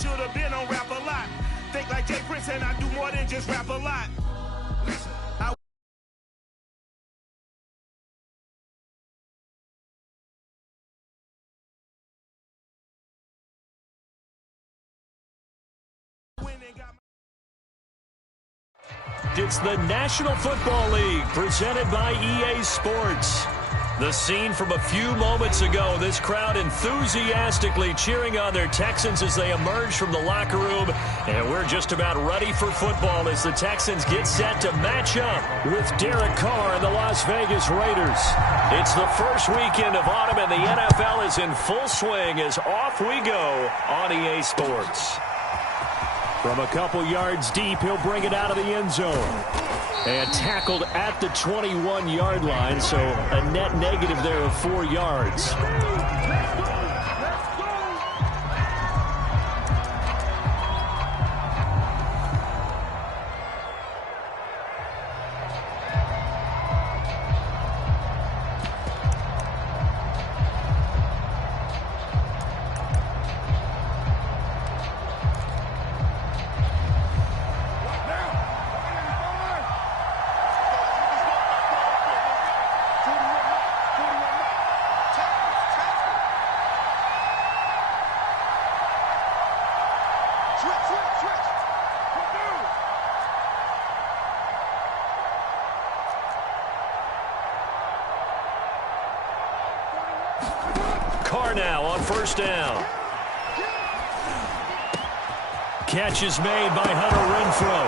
should have been on rap a lot. Think like Jay Prince and I do more than just rap a lot. Listen, I It's the National Football League presented by EA Sports. The scene from a few moments ago, this crowd enthusiastically cheering on their Texans as they emerge from the locker room. And we're just about ready for football as the Texans get set to match up with Derek Carr and the Las Vegas Raiders. It's the first weekend of autumn and the NFL is in full swing as off we go on EA Sports. From a couple yards deep, he'll bring it out of the end zone. And tackled at the 21-yard line, so a net negative there of 4 yards. Carr now on first down. Catch is made by Hunter Renfrow.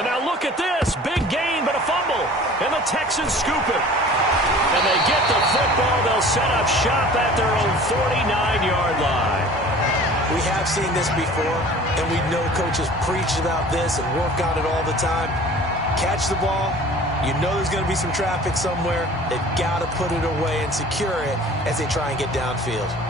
And now look at this. Big gain, but a fumble. And the Texans scoop it. And they get the football. They'll set up shop at their own 49-yard line. We have seen this before, and we know coaches preach about this and work on it all the time. Catch the ball. You know there's going to be some traffic somewhere. They've got to put it away and secure it as they try and get downfield.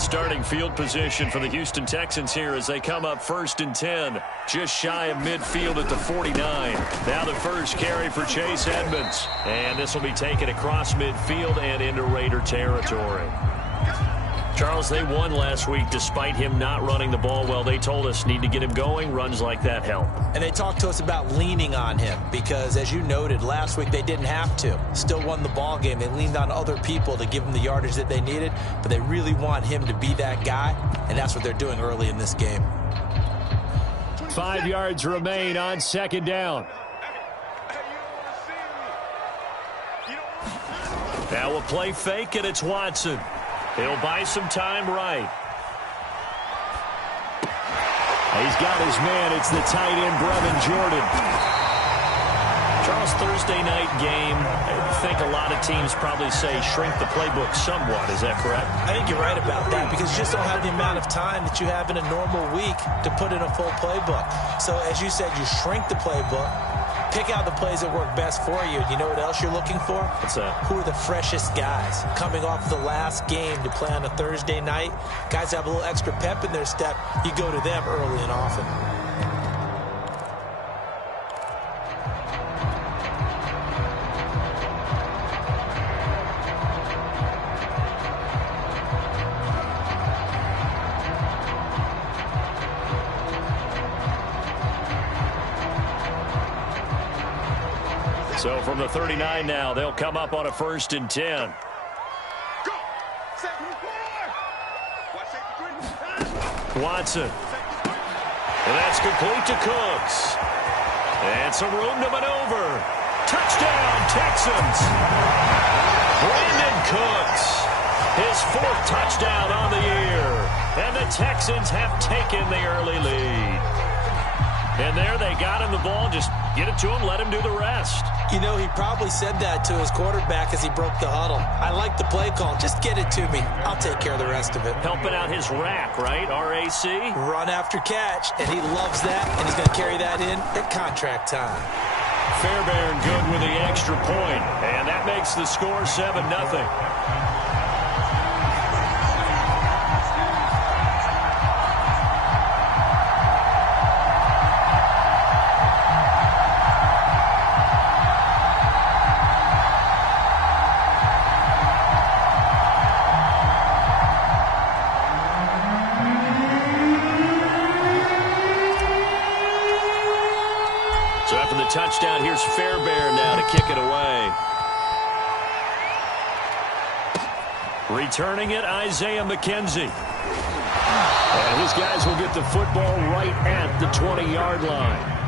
Starting field position for the Houston Texans here as they come up 1st and 10. Just shy of midfield at the 49. Now the first carry for Chase Edmonds. And this will be taken across midfield and into Raider territory. Charles, they won last week despite him not running the ball well. They told us need to get him going. Runs like that help. And they talked to us about leaning on him because, as you noted, last week they didn't have to. Still won the ball game. They leaned on other people to give them the yardage that they needed, but they really want him to be that guy, and that's what they're doing early in this game. 5 yards remain on 2nd down. Now a play fake, and it's Watson. He'll buy some time right. He's got his man. It's the tight end, Brevin Jordan. Charles, Thursday night game. I think a lot of teams probably say shrink the playbook somewhat. Is that correct? I think you're right about that because you just don't have the amount of time that you have in a normal week to put in a full playbook. So, as you said, you shrink the playbook. Pick out the plays that work best for you. You know what else you're looking for? What's that? Who are the freshest guys coming off the last game to play on a Thursday night? Guys have a little extra pep in their step. You go to them early and often. So from the 39 now, they'll come up on a 1st and 10. Watson. And that's complete to Cooks. And some room to maneuver. Touchdown, Texans. Brandon Cooks. His 4th touchdown on the year. And the Texans have taken the early lead. And there they got him the ball. Just get it to him, let him do the rest. You know, he probably said that to his quarterback as he broke the huddle. I like the play call. Just get it to me. I'll take care of the rest of it. Helping out his rack, right? RAC? Run after catch, and he loves that, and he's going to carry that in at contract time. Fairbairn good with the extra point, and that makes the score 7-0. So after the touchdown, here's Fairbairn now to kick it away. Returning it, Isaiah McKenzie. And his guys will get the football right at the 20-yard line.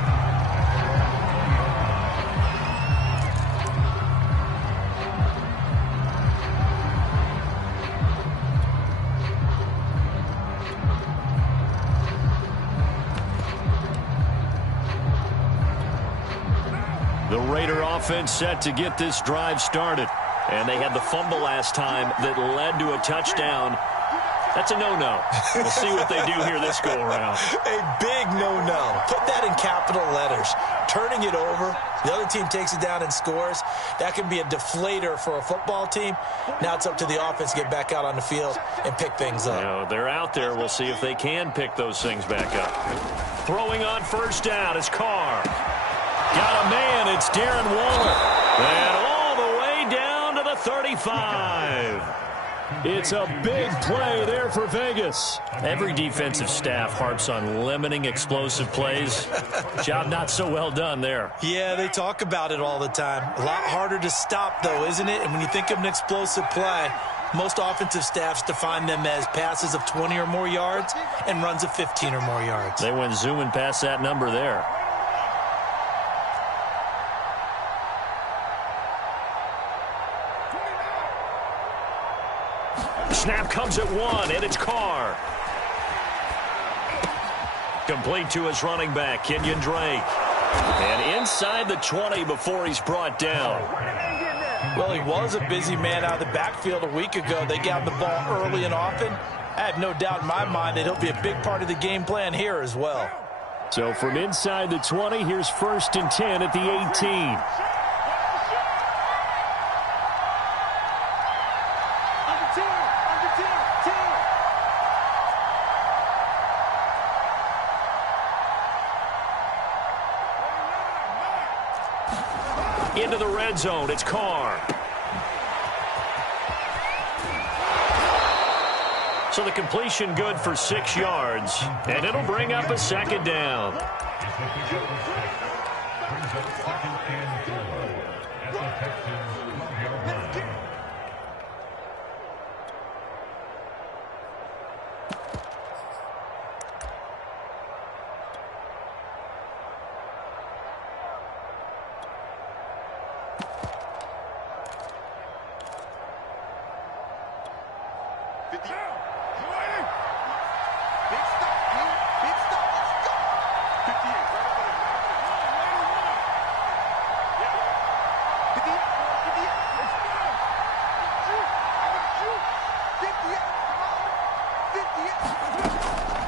The Raider offense set to get this drive started. And they had the fumble last time that led to a touchdown. That's a no-no. We'll see what they do here this go-around. A big no-no. Put that in capital letters. Turning it over, the other team takes it down and scores. That can be a deflator for a football team. Now it's up to the offense to get back out on the field and pick things up. You know, they're out there. We'll see if they can pick those things back up. Throwing on first down is Carr. Got a man. It's Darren Waller. And all the way down to the 35. It's a big play there for Vegas. Every defensive staff harps on limiting explosive plays. Job not so well done there. Yeah, they talk about it all the time. A lot harder to stop, though, isn't it? And when you think of an explosive play, most offensive staffs define them as passes of 20 or more yards and runs of 15 or more yards. They went zooming past that number there. Snap comes at one, and it's Carr. Complete to his running back, Kenyon Drake. And inside the 20 before he's brought down. Well, he was a busy man out of the backfield a week ago. They got the ball early and often. I have no doubt in my mind that he'll be a big part of the game plan here as well. So from inside the 20, here's 1st and 10 at the 18. Into the red zone, it's Carr. So the completion good for 6 yards, and it'll bring up a 2nd down.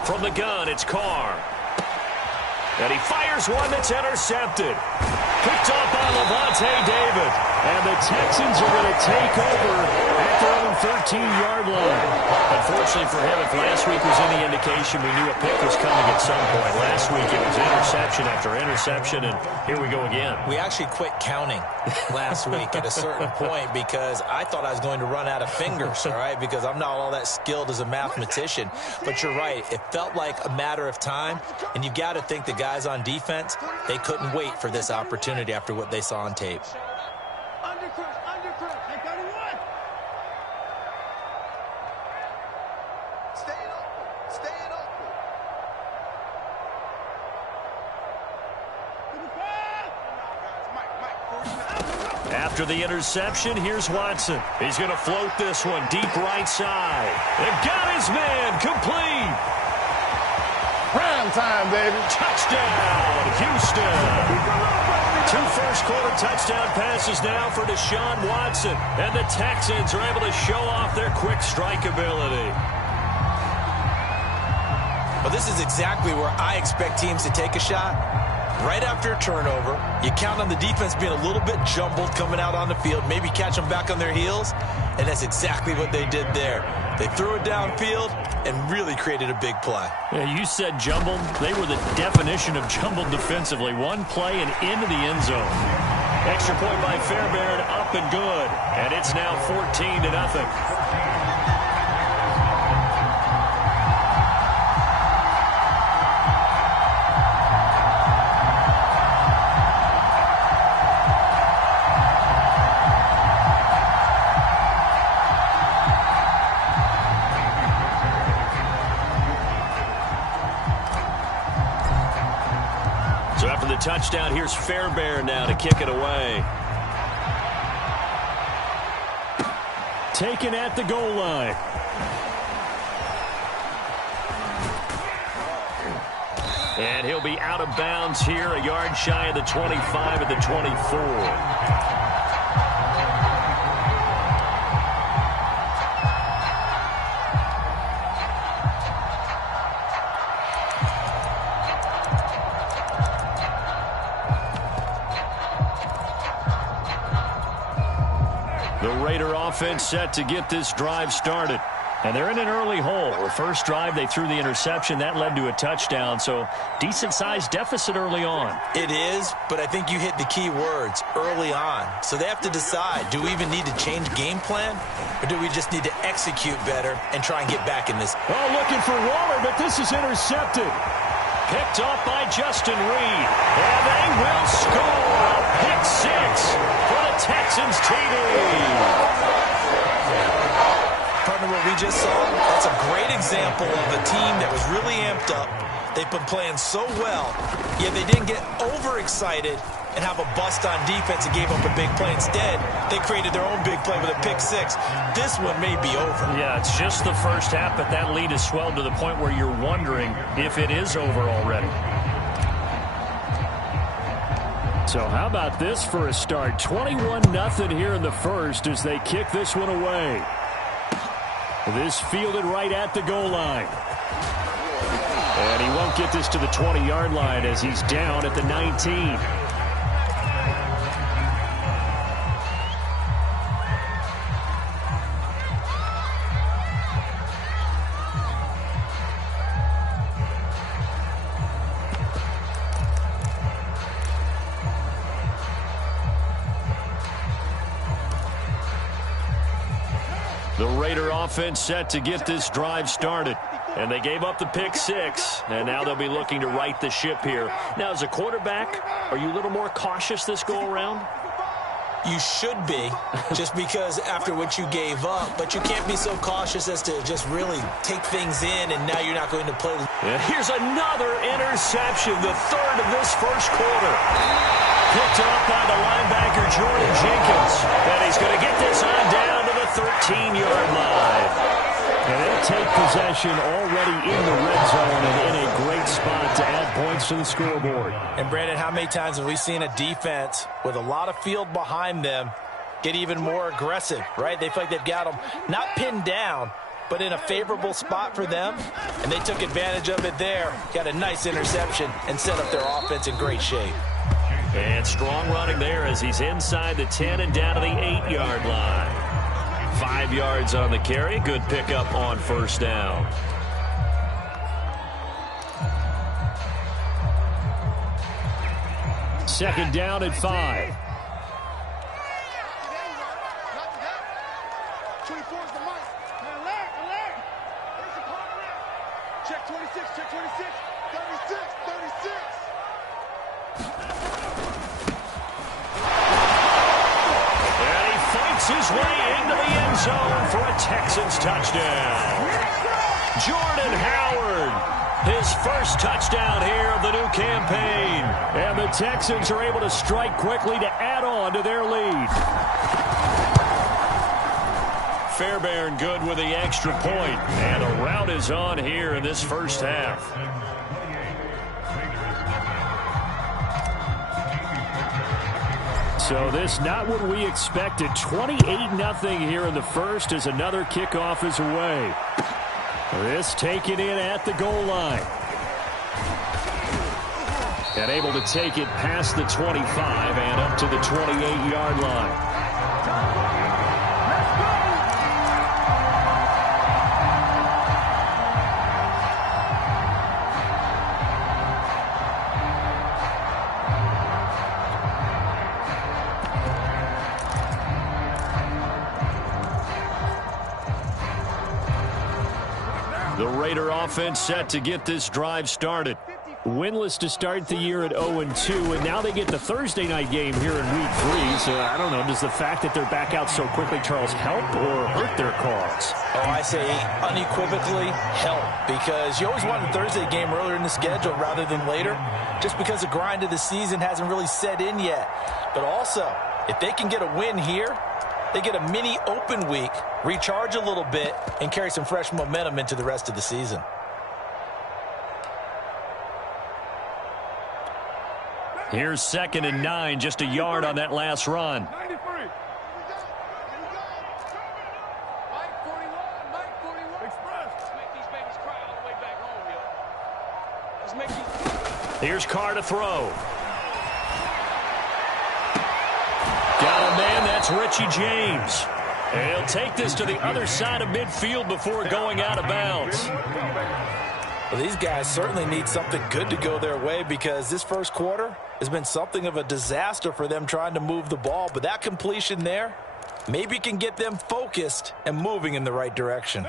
From the gun, it's Carr. And he fires one that's intercepted. Picked up by Levante David. And the Texans are going to take over at their own 13-yard line. Unfortunately for him, if last week was any indication, we knew a pick was coming at some point. Last week it was interception after interception, and here we go again. We actually quit counting last week at a certain point because I thought I was going to run out of fingers, all right, because I'm not all that skilled as a mathematician. But you're right. It felt like a matter of time, and you've got to think the guys on defense, they couldn't wait for this opportunity after what they saw on tape. After the interception, here's Watson. He's going to float this one deep right side. And got his man complete. Prime time, baby. Touchdown, Houston. 2 first-quarter touchdown passes now for Deshaun Watson. And the Texans are able to show off their quick strike ability. Well, this is exactly where I expect teams to take a shot. right after a turnover. You count on the defense being a little bit jumbled coming out on the field, maybe catch them back on their heels, and that's exactly what they did there. They threw it downfield and really created a big play. Yeah, you said jumbled. They were the definition of jumbled defensively. One play and into the end zone. Extra point by Fairbairn, up and good. And it's now 14-0. So after the touchdown, here's Fairbairn now to kick it away. Taken at the goal line. And he'll be out of bounds here, a yard shy of the 25 at the 24. Offense set to get this drive started. And they're in an early hole. The first drive, they threw the interception. That led to a touchdown, so decent-sized deficit early on. It is, but I think you hit the key words, early on. So they have to decide, do we even need to change game plan, or do we just need to execute better and try and get back in this? Oh, looking for Waller, but this is intercepted. Picked off by Justin Reed. And they will score a pick six for the Texans TD. Partner, what we just saw, that's a great example of a team that was really amped up. They've been playing so well, yet they didn't get overexcited and have a bust on defense and gave up a big play. Instead, they created their own big play with a pick six. This one may be over. Yeah, it's just the first half, but that lead has swelled to the point where you're wondering if it is over already. So how about this for a start? 21-0 here in the first as they kick this one away. This fielded right at the goal line. And he won't get this to the 20-yard line as he's down at the 19. The Raider offense set to get this drive started. And they gave up the pick six, and now they'll be looking to right the ship here. Now, as a quarterback, are you a little more cautious this go-around? You should be, just because after what you gave up, but you can't be so cautious as to just really take things in, and now you're not going to play. And here's another interception, the third of this first quarter. Picked up by the linebacker, Jordan Jenkins. And he's going to get this on down to the 13-yard line. And they'll take possession already in the red zone and in a great spot to add points to the scoreboard. And, Brandon, how many times have we seen a defense with a lot of field behind them get even more aggressive, right? They feel like they've got them not pinned down, but in a favorable spot for them, and they took advantage of it there. Got a nice interception and set up their offense in great shape. And strong running there as he's inside the 10 and down to the 8-yard line. 5 yards on the carry. Good pickup on first down. Second down at 5. 24 is the mic. Alert. There's a part around. Check 26, check 26. 36. And he fights his way into the end zone for a Texans touchdown. Jordan Howard, his first touchdown here of the new campaign. And the Texans are able to strike quickly to add on to their lead. Fairbairn good with the extra point. And a rout is on here in this first half. So this not what we expected. 28-0 here in the first as another kickoff is away. This taken in at the goal line. And able to take it past the 25 and up to the 28-yard line. The Raider offense set to get this drive started. Winless to start the year at 0-2, and now they get the Thursday night game here in Week 3. So I don't know, does the fact that they're back out so quickly, Charles, help or hurt their cause? Oh, I say unequivocally help, because you always want a Thursday game earlier in the schedule rather than later, just because the grind of the season hasn't really set in yet. But also, if they can get a win here, they get a mini open week, recharge a little bit, and carry some fresh momentum into the rest of the season. Here's 2nd and 9, just a yard on that last run. 93. Mike 41. Express. Let's make these babies cry all the way back home, yo. Let's make these. Here's Carr to throw. Got a man, that's Richie James. And he'll take this to the other side of midfield before going out of bounds. Well, these guys certainly need something good to go their way, because this first quarter has been something of a disaster for them trying to move the ball. But that completion there maybe can get them focused and moving in the right direction.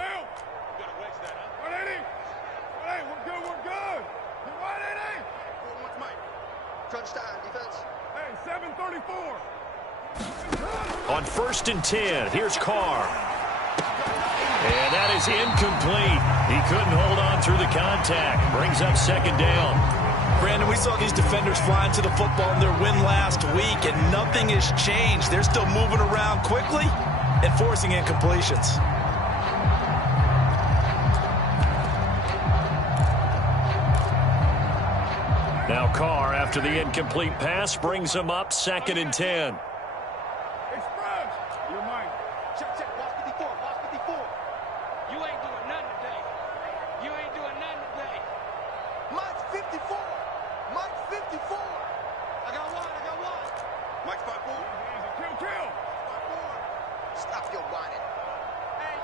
On 1st and 10, here's Carr. And that is incomplete. He couldn't hold on through the contact. Brings up 2nd down. Brandon, we saw these defenders flying to the football in their win last week, and nothing has changed. They're still moving around quickly and forcing incompletions. Now Carr, after the incomplete pass, brings him up 2nd and 10. Express. You're Mike. Check. Boss 54. Boss 54. You ain't doing nothing today. You ain't doing nothing today. Mike's 54. Mike's 54. I got one. Mike's 5-4. Easy. Kill. 5-4. Stop your whining. Hey,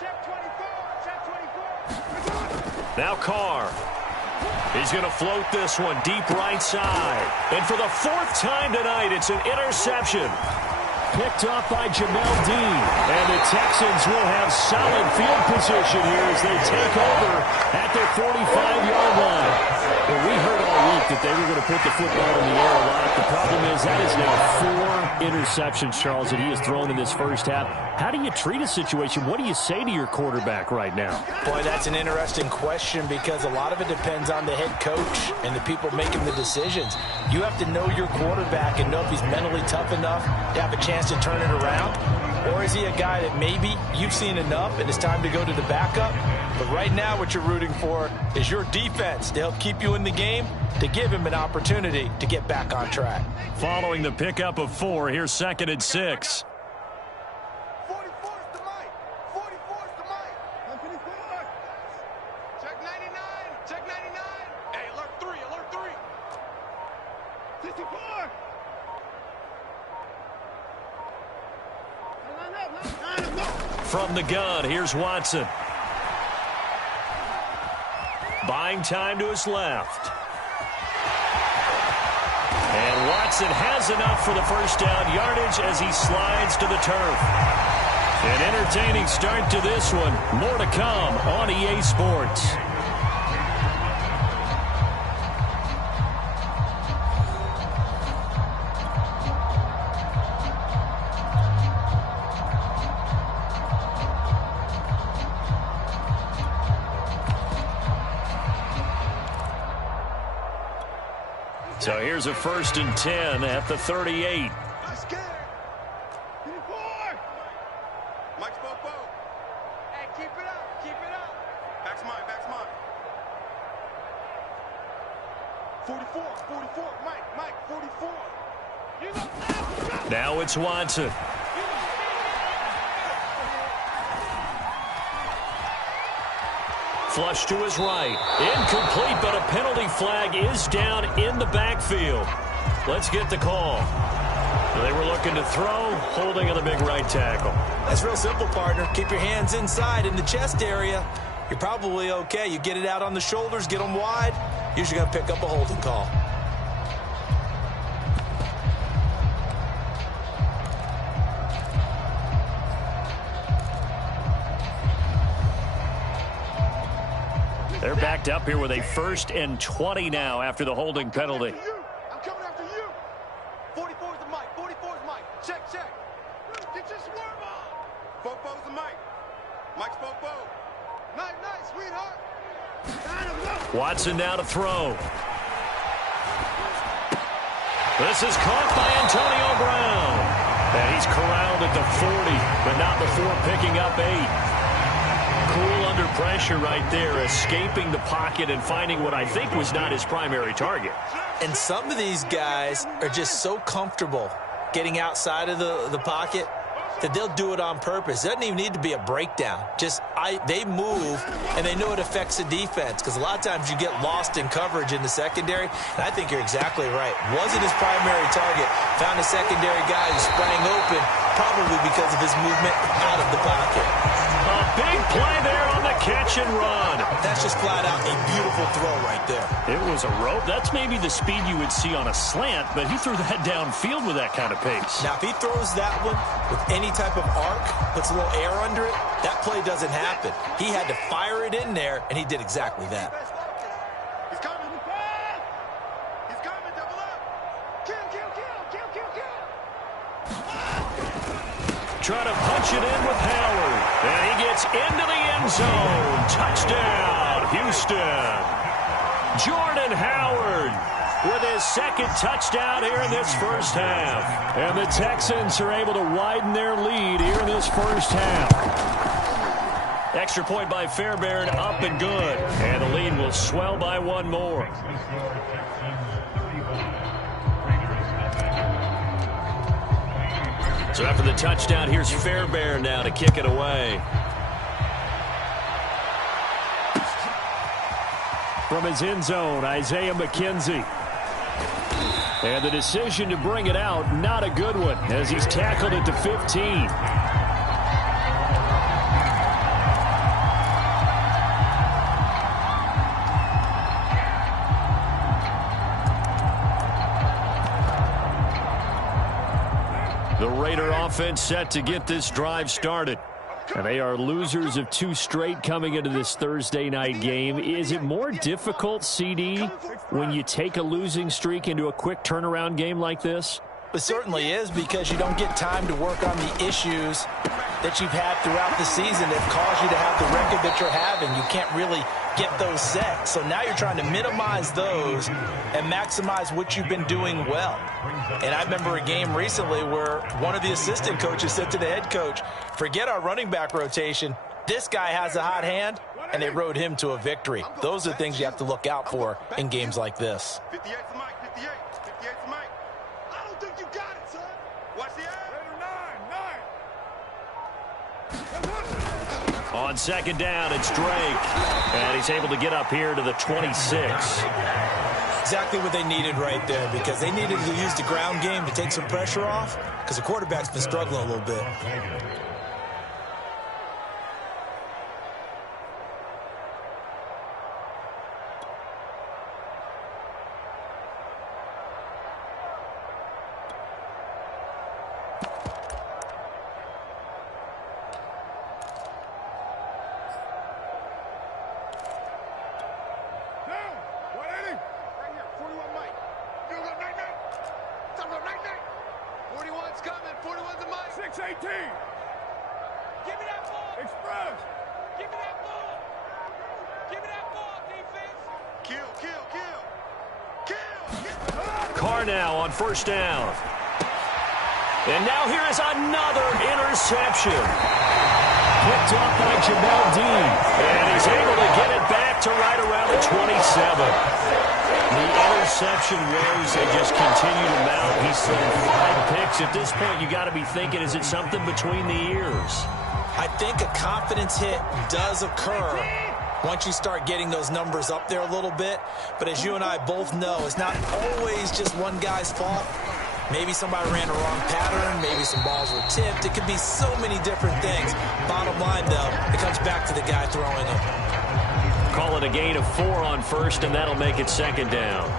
check 24. Check 24. Now Carr. He's going to float this one deep right side. And for the 4th time tonight, it's an interception. Picked off by Jamel Dean. And the Texans will have solid field position here as they take over at their 45-yard line. Well, we heard all week that they were going to put the football in the air a lot. The problem is that is now 4 interceptions, Charles, that he has thrown in this first half. How do you treat a situation? What do you say to your quarterback right now? Boy, that's an interesting question, because a lot of it depends on the head coach and the people making the decisions. You have to know your quarterback and know if he's mentally tough enough to have a chance to turn it around. Or is he a guy that maybe you've seen enough and it's time to go to the backup? But right now what you're rooting for is your defense to help keep you in the game, to give him an opportunity to get back on track. Following the pickup of 4, here's 2nd and 6. 44's the Mike. 44's the Mike. 54. Check 99. Check 99. Hey, alert 3. Alert 3. 64. From the gun, here's Watson. Buying time to his left. And Watson has enough for the first down yardage as he slides to the turf. An entertaining start to this one. More to come on EA Sports. So here's a 1st and 10 at the 38. I'm scared. 54. Mike's 4-4. Hey, keep it up. Keep it up. Back's mine. 44. Mike, 44. You go. Now it's Watson. Flush to his right. Incomplete, but a penalty flag is down in the backfield. Let's get the call. They were looking to throw, holding on the big right tackle. That's real simple, partner. Keep your hands inside in the chest area. You're probably okay. You get it out on the shoulders, get them wide. Usually going to pick up a holding call. They're backed up here with a 1st and 20 now after the holding penalty. I'm coming after you. 44's the mic. 44's Mike. Check. Get your swerve on. Fofo's the mic. Mike's Fofo. Nice, sweetheart. Watson now to throw. This is caught by Antonio Brown. And he's corralled at the 40, but not before picking up 8. Cool under pressure right there, escaping the pocket and finding what I think was not his primary target. And some of these guys are just so comfortable getting outside of the pocket that they'll do it on purpose. It doesn't even need to be a breakdown. They move, and they know it affects the defense, because a lot of times you get lost in coverage in the secondary, and I think you're exactly right. Wasn't his primary target. Found a secondary guy who sprang open, probably because of his movement out of the pocket. A big play there on the catch and run. That's just flat out a beautiful throw right there. It was a rope. That's maybe the speed you would see on a slant, but he threw that downfield with that kind of pace. Now, if he throws that one with any type of arc, puts a little air under it, that play doesn't happen. He had to fire it in there, and he did exactly that. He's coming. He's coming. Double up. Kill. Try to punch it in with Howard. And he gets into the end zone. Touchdown, Houston. Jordan Howard with his 2nd touchdown here in this first half. And the Texans are able to widen their lead here in this first half. Extra point by Fairbairn, up and good. And the lead will swell by 1 more. So after the touchdown, here's Fairbairn now to kick it away. From his end zone, Isaiah McKenzie. And the decision to bring it out, not a good one, as he's tackled at the 15. The Raider offense set to get this drive started. And they are losers of 2 straight coming into this Thursday night game. Is it more difficult, CD, when you take a losing streak into a quick turnaround game like this? It certainly is, because you don't get time to work on the issues that you've had throughout the season that cause you to have the record that you're having. You can't really get those set. So now you're trying to minimize those and maximize what you've been doing well. And I remember a game recently where one of the assistant coaches said to the head coach, forget our running back rotation. This guy has a hot hand, and they rode him to a victory. Those are things you have to look out for in games like this. 58's the mic. 58's the mic. I don't think you got it, son. Watch the air. On 2nd down, it's Drake. And he's able to get up here to the 26. Exactly what they needed right there, because they needed to use the ground game to take some pressure off, because the quarterback's been struggling a little bit. Now on 1st down. And now here is another interception. Picked off by Jamel Dean. And he's able to get it back to right around the 27. The interception woes, they just continue to mount. He's thrown 5 picks. At this point, you got to be thinking, is it something between the ears? I think a confidence hit does occur once you start getting those numbers up there a little bit. But as you and I both know, it's not always just one guy's fault. Maybe somebody ran a wrong pattern. Maybe some balls were tipped. It could be so many different things. Bottom line, though, it comes back to the guy throwing them. Call it a gain of 4 on first, and that'll make it second down.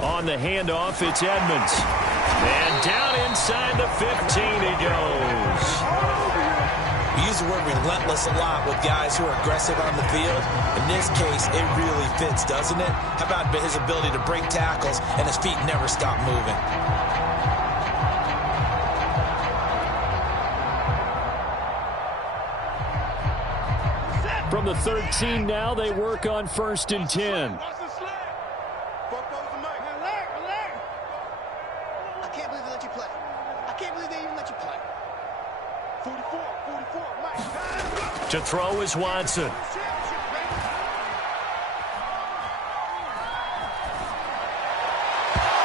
On the handoff, it's Edmonds. And down inside the 15 he goes. We use the word relentless a lot with guys who are aggressive on the field. In this case, it really fits, doesn't it? How about his ability to break tackles and his feet never stop moving? From the 13 now, they work on 1st and 10. To throw is Watson.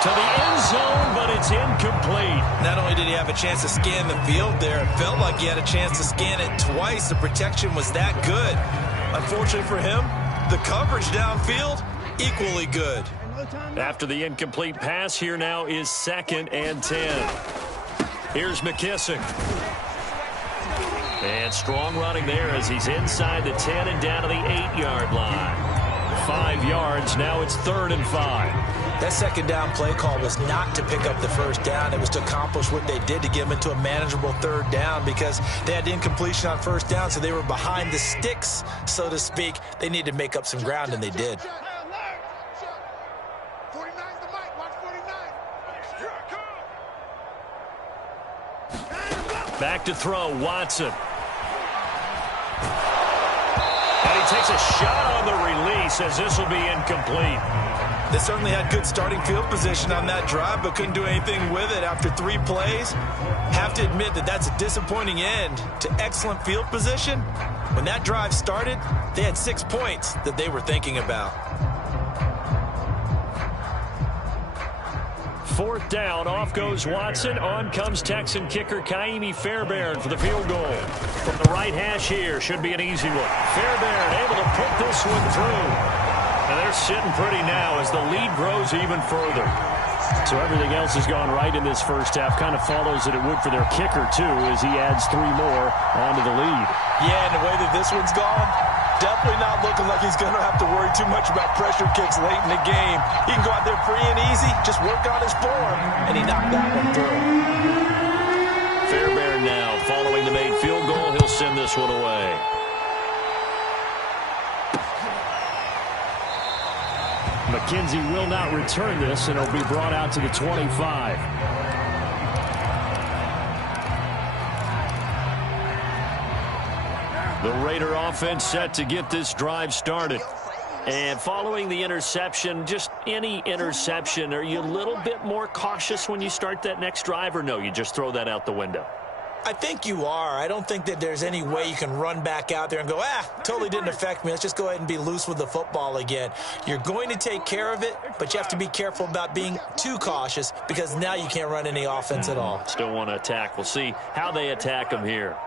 To the end zone, but it's incomplete. Not only did he have a chance to scan the field there, it felt like he had a chance to scan it twice. The protection was that good. Unfortunately for him, the coverage downfield, equally good. After the incomplete pass, here now is 2nd and 10. Here's McKissick. And strong running there as he's inside the 10 and down to the 8-yard line. 5 yards, now it's 3rd and 5. That second down play call was not to pick up the first down. It was to accomplish what they did to get them into a manageable 3rd down because they had incompletion on 1st down, so they were behind the sticks, so to speak. They needed to make up some ground, and they did. Back to throw, Watson. And he takes a shot on the release as this will be incomplete. They certainly had good starting field position on that drive, but couldn't do anything with it after 3 plays. Have to admit that that's a disappointing end to excellent field position. When that drive started, they had 6 points that they were thinking about. 4th down, off goes Watson. On comes Texan kicker Kaimi Fairbairn for the field goal. From the right hash here, should be an easy one. Fairbairn able to put this one through. And they're sitting pretty now as the lead grows even further. So everything else has gone right in this first half. Kind of follows that it would for their kicker, too, as he adds 3 more onto the lead. Yeah, and the way that this one's gone, definitely not looking like he's going to have to worry too much about pressure kicks late in the game. He can go out there free and easy, just work on his form, and he knocked that one through. Fairbairn now, following the made field goal, he'll send this one away. McKenzie will not return this, and it'll be brought out to the 25. The Raider offense set to get this drive started. And following the interception, just any interception, are you a little bit more cautious when you start that next drive, or no, you just throw that out the window? I think you are. I don't think that there's any way you can run back out there and go, totally didn't affect me. Let's just go ahead and be loose with the football again. You're going to take care of it, but you have to be careful about being too cautious because now you can't run any offense at all. Still want to attack. We'll see how they attack them here.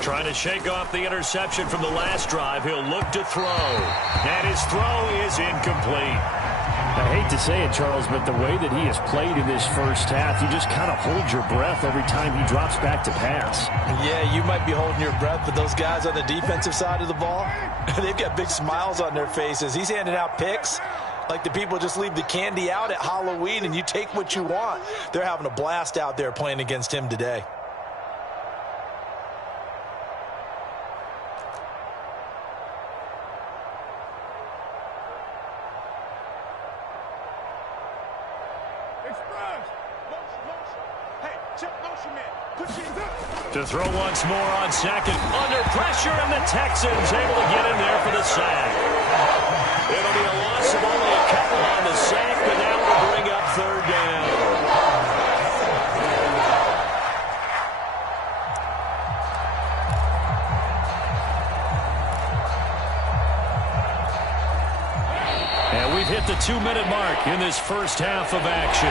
Trying to shake off the interception from the last drive. He'll look to throw. And his throw is incomplete. I hate to say it, Charles, but the way that he has played in this first half, you just kind of hold your breath every time he drops back to pass. Yeah, you might be holding your breath, but those guys on the defensive side of the ball, they've got big smiles on their faces. He's handing out picks like the people just leave the candy out at Halloween and you take what you want. They're having a blast out there playing against him today. To throw once more on second. Under pressure, and the Texans able to get in there for the sack. It'll be a loss of only a couple on the sack, but now will bring up 3rd down. And we've hit the 2-minute mark in this first half of action.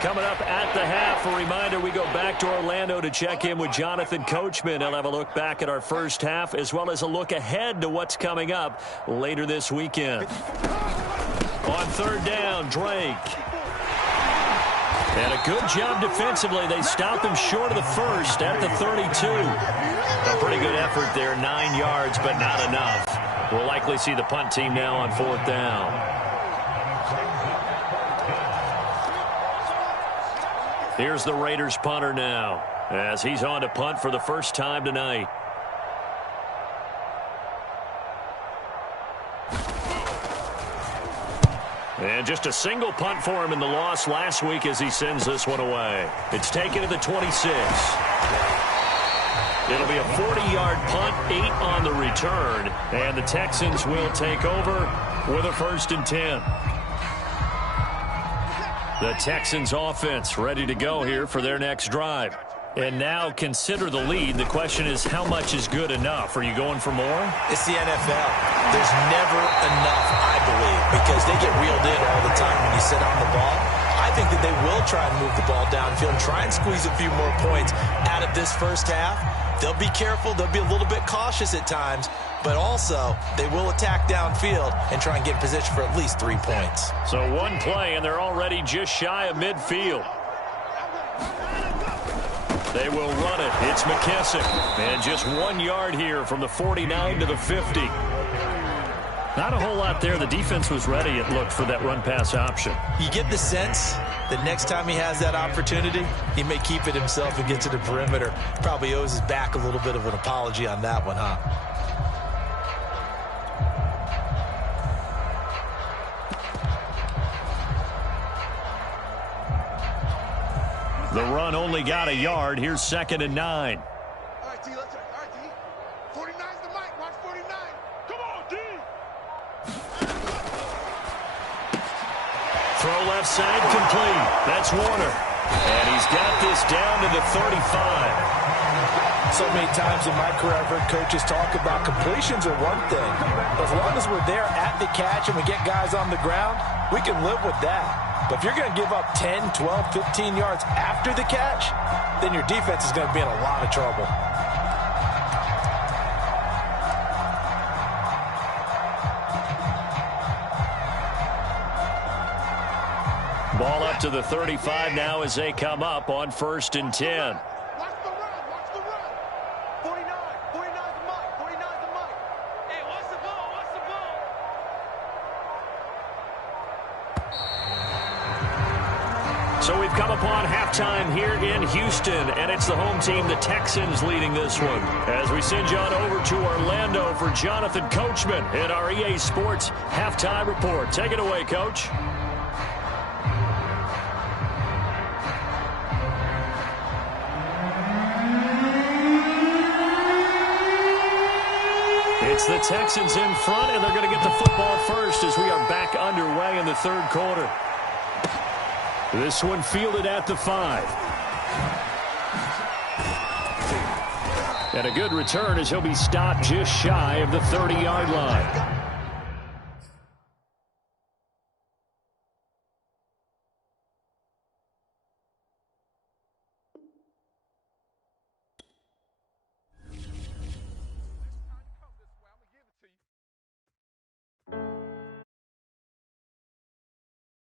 Coming up at the half, a reminder, we go back to Orlando to check in with Jonathan Coachman. He'll have a look back at our first half as well as a look ahead to what's coming up later this weekend. On third down, Drake. And a good job defensively. They stopped him short of the first at the 32. A pretty good effort there, 9 yards, but not enough. We'll likely see the punt team now on fourth down. Here's the Raiders punter now, as he's on to punt for the first time tonight. And just a single punt for him in the loss last week as he sends this one away. It's taken to the 26. It'll be a 40-yard punt, 8 on the return, and the Texans will take over with a 1st and 10. The Texans offense ready to go here for their next drive. And now consider the lead. The question is, how much is good enough? Are you going for more? It's the NFL. There's never enough, I believe, because they get reeled in all the time when you sit on the ball. I think that they will try and move the ball downfield and try and squeeze a few more points out of this first half. They'll be careful. They'll be a little bit cautious at times, but also they will attack downfield and try and get in position for at least 3 points. So one play, and they're already just shy of midfield. They will run it. It's McKissick. And just 1 yard here from the 49 to the 50. Not a whole lot there. The defense was ready, it looked, for that run-pass option. You get the sense that next time he has that opportunity, he may keep it himself and get to the perimeter. Probably owes his back a little bit of an apology on that one, huh? The run only got a yard. Here's 2nd and 9. All right, D, let's try. All right, D. 49's the mic. Watch 49. Come on, D. Throw left side complete. That's Warner. And he's got this down to the 35. So many times in my career, I've heard coaches talk about completions are one thing. As long as we're there at the catch and we get guys on the ground, we can live with that. But if you're going to give up 10, 12, 15 yards after the catch, then your defense is going to be in a lot of trouble. Ball up to the 35 now as they come up on 1st and 10. Watch the run. Watch the run. 49. 49's the mic. 49's the mic. Hey, watch the ball. Watch the ball. So we've come upon halftime here in Houston, and it's the home team, the Texans, leading this one. As we send you on over to Orlando for Jonathan Coachman in our EA Sports halftime report. Take it away, Coach. It's the Texans in front, and they're going to get the football first as we are back underway in the 3rd quarter. This one fielded at the 5. And a good return as he'll be stopped just shy of the 30-yard line.